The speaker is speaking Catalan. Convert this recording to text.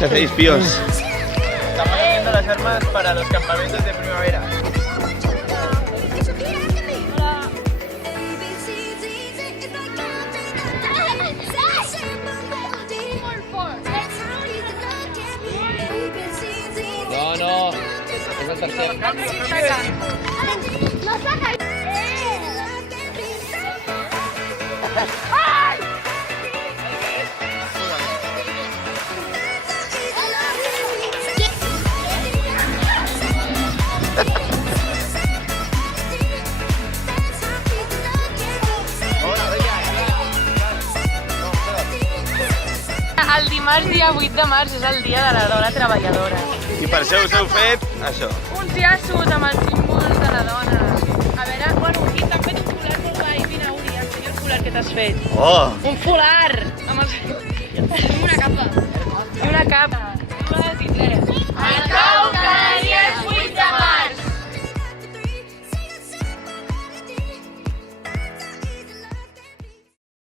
¿Qué hacéis, píos? Estamos haciendo las armas para los campamentos de primavera. No, no. Es el tercer. ¡No saca! El dimarts, dia 8 de març, és el dia de la dona treballadora. I per això us heu fet això. Uns llaços amb els símbols de la dona. A veure, bueno, aquí t'han fet un folar molt guai. Vine, Uri, ensenya el folar que t'has fet. Oh! Un folar! Amb els... I una capa. I una capa.